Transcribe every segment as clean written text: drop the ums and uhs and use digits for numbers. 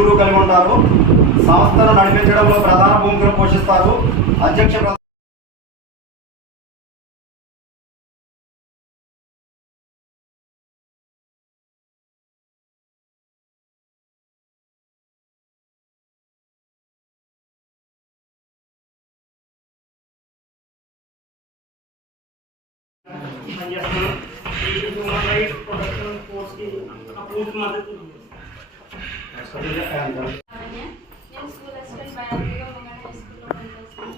ఐదుగురు కలిగి ఉంటారు. సంస్థను నడిపించడంలో ప్రధాన భూమికను పోషిస్తారు. అధ్యక్ష హ్యూమన్ రైట్స్ ప్రొటెక్షన్ ఫోర్స్ की पूर्ण मदद నేను స్కూల్ అసిస్టెంట్ బయాలజీగా మంగళ హై స్కూల్లో పనిచేస్తున్నాను.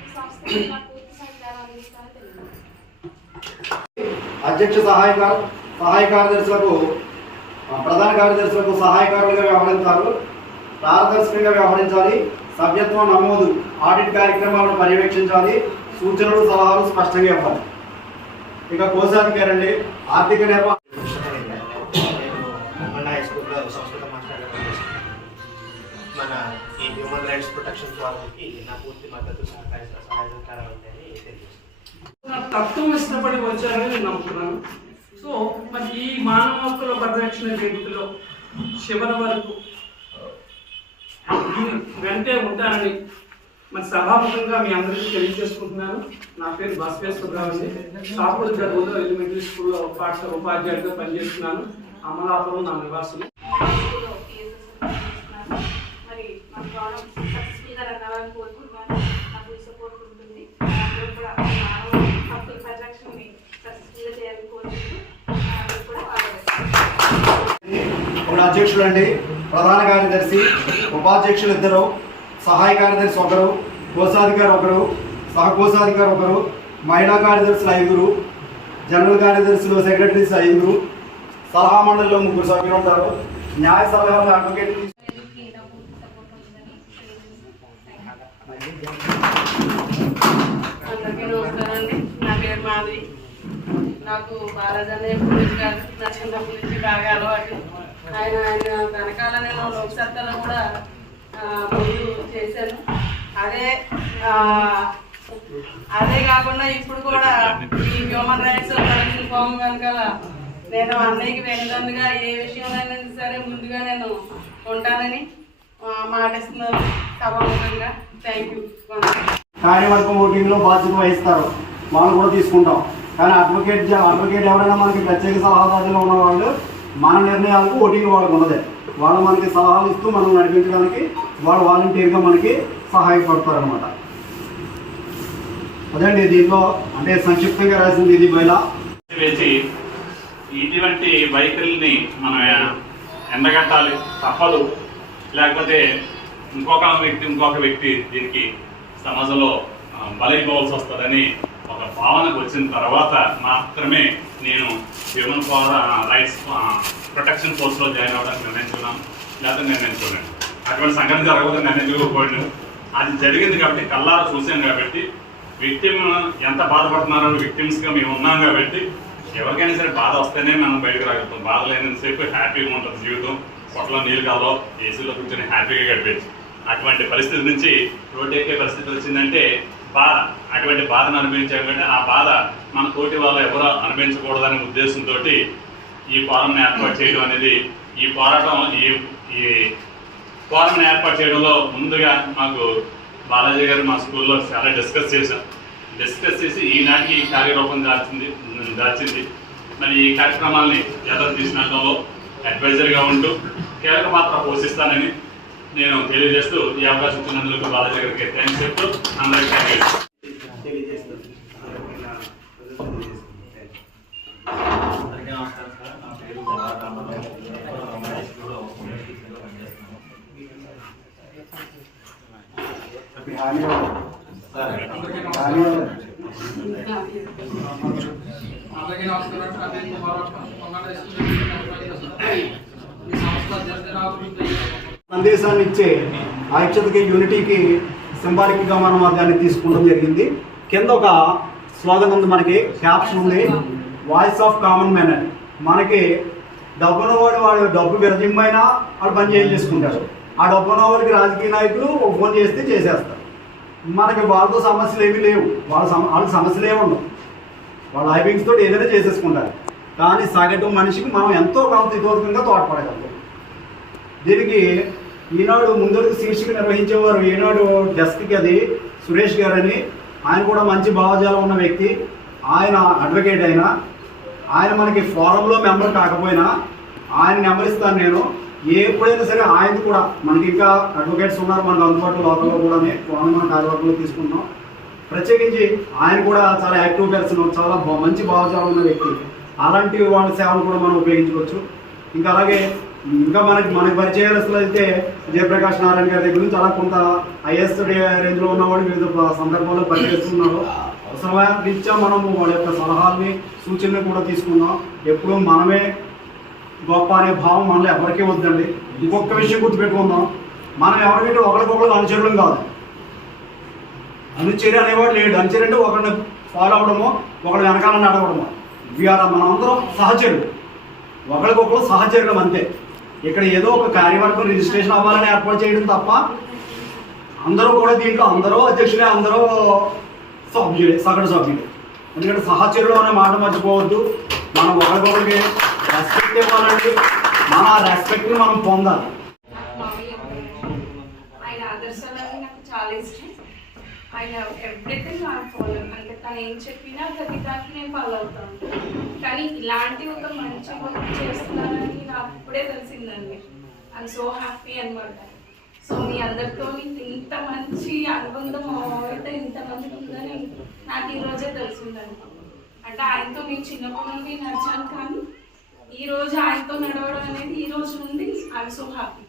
ఈ సంస్థకి నాకు పూర్తి సహకారం అందిస్తానని తెలియదు. అధ్యక్ష సహాయ కార్యదర్శులకు ప్రధాన కార్యదర్శులకు సహాయకారులుగా వ్యవహరిస్తారు. పారదర్శకంగా వ్యవహరించాలి. సభ్యత్వం నమోదు ఆడిట్ కార్యక్రమాలను పర్యవేక్షించాలి. సూచనలు సలహాలు స్పష్టంగా ఇవ్వాలి. ఇక కోశాధికారి అండి ఆర్థిక నిర్వహణ మన ఈ హ్యూమన్ రైట్స్ ప్రొటెక్షన్ ఫోరంకి నా పూర్తి మద్దతు సహాయకారం ఉందని తెలియజేస్తాను. తత్వం ఇష్టపడి వచ్చారని నేను నమ్ముతున్నాను. సో మరి ఈ మానవ హక్కుల పరిరక్షణ వేదికలో చివరి వరకు వెంటే ఉంటానని మరి సభాముఖంగా మీ అందరికీ తెలియజేసుకుంటున్నాను. నా పేరు భాస్కరేశ్వరరావు అండి. సాపూర్ గర్భంలో ఎలిమెంటరీ స్కూల్లో పాఠశాల ఉపాధ్యాయుడిగా పనిచేస్తున్నాను. అమలాపురం నా నివాసం. మరి మన ప్రోగ్రామ్ సక్సెస్ఫుల్గా రన్ అవ్వాలని కోరుకుంటున్నాను. నాకు సపోర్ట్ ఉంటుంది. కూడా మానవ హక్కుల పరిరక్షణని సక్సెస్ఫుల్గా చేయాలని కోరుకుంటూ కూడా ఇప్పుడు అధ్యక్షుడు అండి, ప్రధాన కార్యదర్శి, ఉపాధ్యక్షులు 2, సహాయ కార్యదర్శి 1, కోశాధికారి 1, సహకోశాధికారి 1, మహిళా కార్యదర్శులు 5, జనరల్ కార్యదర్శులు సెక్రటరీస్ 5, సలహా మండలిలో 3 సభ్యులు ఉంటారు. న్యాయ సలహాలు అడ్వకేట్ అందరికీ నమస్కారం. నా పేరు మాధవి. నాకు బాలాజీ అనే పోలీస్ గారు నా చిన్నప్పటి నుంచి బాగా అలవాటు. ఆయన వెనకాల నేను లోక్సత్తాలో కూడా ముందు చేశాను. అదే కాకుండా ఇప్పుడు కూడా ఈ హ్యూమన్ రైట్స్ ప్రొటెక్షన్ ఫోరం వెనకాల నేను అన్నయ్యకి వెనుదండుగా ఏ విషయంలో సరే ముందుగా నేను ఉంటానని మాటిస్తున్నాను సభాముఖంగా. Thank you. కార్యవర్గం ఓటింగ్లో బాధ్యత వహిస్తారు. వాళ్ళు కూడా తీసుకుంటాం. కానీ అడ్వకేట్ ఎవరైనా మనకి ప్రత్యేక సలహాదారులు ఉన్న వాళ్ళు మన నిర్ణయాలకు ఓటింగ్ వాళ్ళకు ఉన్నదే. వాళ్ళు మనకి సలహాలు ఇస్తూ మనం నడిపించడానికి వాళ్ళు వాలంటీర్గా మనకి సహాయపడతారు అనమాట. అదండి దీంట్లో అంటే సంక్షిప్తంగా రాసింది ఇది బయలా వేసి ఇటువంటి వైఖరిని మనం ఎండగట్టాలి, తప్పదు. లేకపోతే ఇంకొక వ్యక్తి దీనికి సమాజంలో బలైపోవాల్సి వస్తుందని ఒక భావనకు వచ్చిన తర్వాత మాత్రమే నేను హ్యూమన్ రైట్స్ ప్రొటెక్షన్ ఫోర్స్లో జాయిన్ అవ్వడానికి నిర్ణయించుకున్నాను. లేకపోతే నిర్ణయించుకోలేను. అటువంటి సంఘటన జరగదని నిర్ణయించుకోకపోయాను. అది జరిగింది కాబట్టి కళ్ళారా చూశాను కాబట్టి విక్టిమ్ ఎంత బాధపడుతున్నారో విక్టిమ్స్గా మేము ఉన్నాం కాబట్టి ఎవరికైనా సరే బాధ వస్తేనే మనం బయటకు రాగలుగుతాం. బాధ లేనంతసేపు హ్యాపీగా ఉంటుంది జీవితం. పొట్టలో నీళ్ళు కాలో ఏసీలో కూర్చొని హ్యాపీగా గడిపేది. అటువంటి పరిస్థితి నుంచి రోడ్డు ఎక్కే పరిస్థితి వచ్చిందంటే బాధ. అటువంటి బాధను అనుభవించామంటే ఆ బాధ మన తోటి వాళ్ళు ఎవరో అనుభవించకూడదనే ఉద్దేశంతో ఈ ఫోరంని ఏర్పాటు చేయడం అనేది ఈ పోరాటం ఈ ఫోరంని ఏర్పాటు చేయడంలో ముందుగా మాకు బాలాజీ గారు మా స్కూల్లో చాలా డిస్కస్ చేసి ఈనాటికి ఈ కార్యరూపం దాచింది. మరి ఈ కార్యక్రమాల్ని ఎదురు తీసుకునడంలో అడ్వైజర్గా ఉంటూ కీలక పాత్ర పోషిస్తానని నేను తెలియజేస్తూ ఈ అవకాశం ఇచ్చినందుకు బాలాజీ గారికి థ్యాంక్స్ చెప్తూ అందరికీ తెలియజేస్తాను. సందేశాన్ని ఇచ్చే ఐక్యతకి యూనిటీకి సింబాలిక్గా మనం దాన్ని తీసుకోవడం జరిగింది. కింద ఒక స్లోగన్ ఉంది, మనకి క్యాప్షన్ ఉంది, వాయిస్ ఆఫ్ కామన్ మ్యాన్ అని. మనకి వాడు డబ్బు విరజింపైనా వాడు పని చేసుకుంటారు. ఆ డబ్బున్న వాడికి రాజకీయ నాయకులు ఒక ఫోన్ చేస్తే చేసేస్తారు. మనకి వాళ్ళతో సమస్యలు ఏమీ లేవు. వాళ్ళకి సమస్యలు ఏమి ఉండవు. వాళ్ళ హైపింగ్స్ తోటి ఏదైనా చేసేసుకుంటారు. కానీ సగటు మనిషికి మనం ఎంతో కొంత ఇతోరకంగా తోడ్పడగలం. దీనికి ఈనాడు ముందడుగు శీర్షిక నిర్వహించేవారు ఈనాడు డెస్క్కి అది సురేష్ గారని. ఆయన కూడా మంచి భావజాలం ఉన్న వ్యక్తి. ఆయన అడ్వకేట్ అయినా, ఆయన మనకి ఫోరంలో మెంబర్ కాకపోయినా ఆయన నెంబర్ ఇస్తాను నేను. ఎప్పుడైనా సరే ఆయన కూడా మనకి ఇంకా అడ్వకేట్స్ ఉన్నారు మనకు అందుబాటులో లోకల్లో కూడా ఫోరం మన కార్యవర్గంలో తీసుకున్నాం. ప్రత్యేకించి ఆయన కూడా చాలా యాక్టివ్ పర్సన్, చాలా మంచి భావజాలం ఉన్న వ్యక్తి. అలాంటి వాళ్ళ సేవలు కూడా మనం ఉపయోగించుకోవచ్చు. ఇంకా అలాగే ఇంకా మనకి పరిచయస్తులు అయితే జయప్రకాష్ నారాయణ గారి దగ్గర నుంచి అలా కొంత హైయెస్ట్ రేంజ్లో ఉన్నవాడు వివిధ సందర్భాల్లో పనిచేస్తున్నారు. అవసరమైన రీత్యా మనము వాళ్ళ యొక్క సలహాలని సూచనలు కూడా తీసుకుందాం. ఎప్పుడూ మనమే గొప్ప అనే భావం మనలో ఎవరికీ వద్దండి. ఇంకొక విషయం గుర్తుపెట్టుకుందాం, మనం ఎవరికంటే ఒకరికొకరు అనుచరులం కాదు. అనుచర్య అనేవాడు లేడు. అనుచర్య అంటే ఒకరిని ఫాలో అవ్వడము, ఒకరి వెనకాల నడవడము. మనం అందరం సహచరులు, ఒకరికొకరు సహచరులం అంతే. ఇక్కడ ఏదో ఒక కార్యవర్గం రిజిస్ట్రేషన్ అవ్వాలని ఏర్పాటు చేయడం తప్ప అందరూ కూడా దీంట్లో అందరూ అధ్యక్షులే, అందరూ సభ్యులే, సగటు సభ్యులే. ఎందుకంటే సహచరులు అనే మాట మర్చిపోవద్దు. మనం ఒకరికొకరికి రెస్పెక్ట్ ఇవ్వాలండి. మన రెస్పెక్ట్ని మనం పొందాలి. ఆయన ఆదర్శాలన్నీ నాకు చాలా ఇష్టం. ఆయన ఎవ్రీథింగ్ నాకు ఫాలో, అంటే తను ఏం చెప్పినా ప్రతి దానికి నేను ఫాలో అవుతాను. కానీ ఇలాంటి ఒక మంచి వర్క్ చేస్తున్నారని నాకు ఇప్పుడే తెలిసిందండి. ఐఎమ్ సో హ్యాపీ అనమాట. సో మీ అందరితో ఇంత మంచి అనుబంధం అయితే ఇంతమందికి ఉందని నాకు ఈరోజే తెలిసిందండి. అంటే ఆయనతో నేను చిన్నప్పటి నుండి నడిచాను, కానీ ఈరోజు ఆయనతో నడవడం అనేది ఈ రోజు నుండి I'm so happy.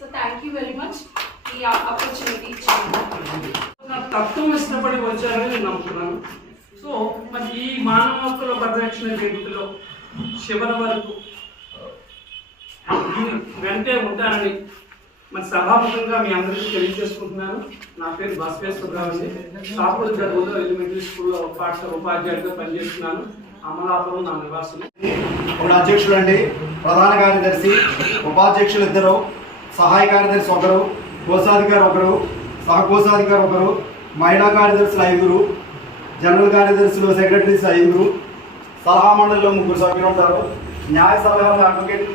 So thank you very much ఈ ఆపర్చునిటీ ఇచ్చాను. నా తత్వం ఇష్టపడి వచ్చారని నేను నమ్ముతున్నాను. సో మరి ఈ మానవ హక్కుల పరిరక్షణ వేదికలో చివరి వరకు వెంటే ఉంటానని మరి సభాముఖంగా మీ అందరికీ తెలియజేసుకుంటున్నాను. నా పేరు బసవేశ్వరరావు అండి. సాపుడు గర్భంలో ఎలిమెంటరీ స్కూల్లో పాఠశాల ఉపాధ్యాయుడిగా పనిచేస్తున్నాను. అమలాపురం నా నివాసం. ఒక అధ్యక్షుడు అండి, ప్రధాన కార్యదర్శి, ఉపాధ్యక్షులు 2, సహాయ కార్యదర్శి 1, కోశాధికారి 1, సహకోశాధికారి 1, మహిళా కార్యదర్శులు 5, జనరల్ కార్యదర్శులు సెక్రటరీస్ 5, సలహా మండలిలో 3 సభ్యులు ఉంటారు. న్యాయ సలహాలు అడ్వకేట్లు